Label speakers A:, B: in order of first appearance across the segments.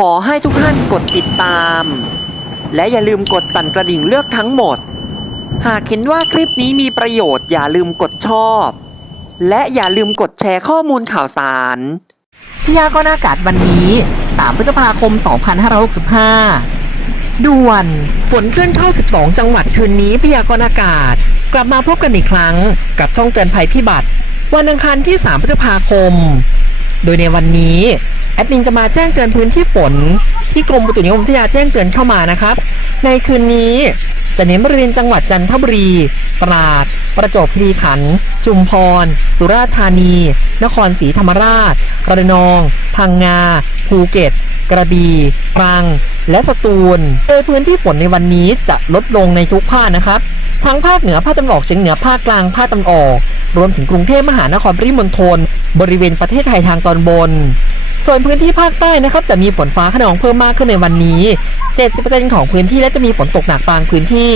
A: ขอให้ทุกท่านกดติดตาม และอย่าลืมกดสั่นกระดิ่งเลือกทั้งหมด หากเห็นว่าคลิปนี้มีประโยชน์อย่าลืมกดชอบ และอย่าลืมกดแชร์ข้อมูลข่าวสาร พยากรณ์อากาศวันนี้ 3 พฤษภาคม 2565 ด่วน ฝนเคลื่อนเข้า 12 จังหวัดคืนนี้พยากรณ์อากาศ กลับมาพบกันอีกครั้ง กับช่องเตือนภัยพิบัติ วันอังคารที่ 3 พฤษภาคม โดยในวันนี้แอดมินจะมาแจ้งเตือนพื้นที่ฝน ที่กรมอุตุนิยมวิทยาแจ้งเตือนเข้ามานะครับ ในคืนนี้จะเน้นบริเวณจังหวัดจันทบุรี ตราด ประจวบคีรีขันธ์ ชุมพร สุราษฎร์ธานี นครศรีธรรมราช ระนอง พังงา ภูเก็ต กระบี่ตรัง และสตูล โดยพื้นที่ฝนในวันนี้จะลดลงในทุกภาคนะครับ ทั้งภาคเหนือ ภาคตะวันออกเฉียงเหนือ ภาคกลาง ภาคตะวันออก รวมถึงกรุงเทพมหานครปริมณฑล บริเวณประเทศไทยทางตอนบน ส่วนพื้นที่ภาคใต้นะครับจะมีฝนฟ้าขนองเพิ่มมากขึ้นในวันนี้ 70%ของพื้นที่และจะมีฝนตกหนักบางพื้นที่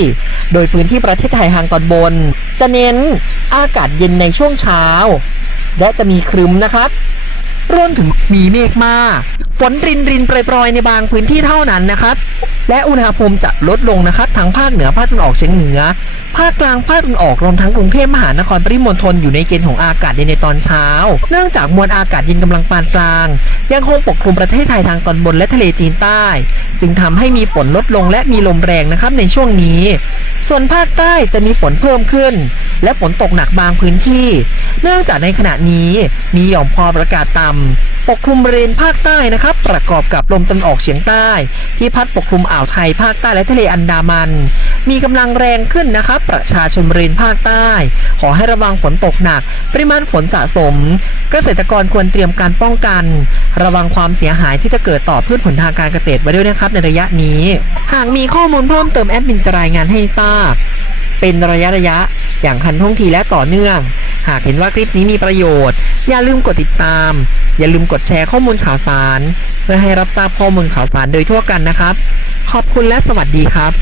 A: โดยพื้นที่ประเทศไทยทางตอนบน จะเน้นอากาศเย็นในช่วงเช้า และจะมีครึ้มนะครับรวมถึงมีเมฆมาก ฝนรินรินๆโปรยๆในบางพื้นที่เท่านั้นนะครับ และอุณหภูมิจะลดลงนะครับทั้งภาคเหนือภาคตะวันออกเฉียงเหนือ ภาคกลางภาคตะวันออกรวมทั้งกรุงเทพมหานครปริมณฑลอยู่ในเกณฑ์ของอากาศเย็นในตอนเช้า เนื่องจากมวลอากาศเย็นกำลังปานกลาง ยังคงปกคลุมประเทศไทยทางตอนบนและทะเลจีนใต้ จึงทำให้มีฝนลดลงและมีลมแรงนะครับในช่วงนี้ ส่วนภาคใต้จะมีฝนเพิ่มขึ้น และฝนตกหนักบางพื้นที่ เนื่องจากในขณะนี้มีหย่อมความกดอากาศต่ำปกคลุมบริเวณภาคใต้นะครับ ประกอบกับลมตะวันออกเฉียงใต้ ที่พัดปกคลุมอ่าวไทยภาคใต้และทะเลอันดามัน มีกำลังแรงขึ้นนะครับประชาชนบริเวณภาคใต้ ขอให้ระวังฝนตกหนัก ปริมาณฝนสะสม เกษตรกรควรเตรียมการป้องกัน ระวังความเสียหายที่จะเกิดต่อพืชผลทางการเกษตรไว้ด้วยนะครับในระยะนี้ หากมีข้อมูลเพิ่มเติมแอดมินจะรายงานให้ทราบ เป็นระยะระยะอย่างทันท่วงทีและต่อเนื่อง หากเห็นว่าคลิปนี้มีประโยชน์ อย่าลืมกดติดตาม อย่าลืมกดแชร์ข้อมูลข่าวสาร เพื่อให้รับทราบข้อมูลข่าวสารโดยทั่วกันนะครับ ขอบคุณและสวัสดีครับ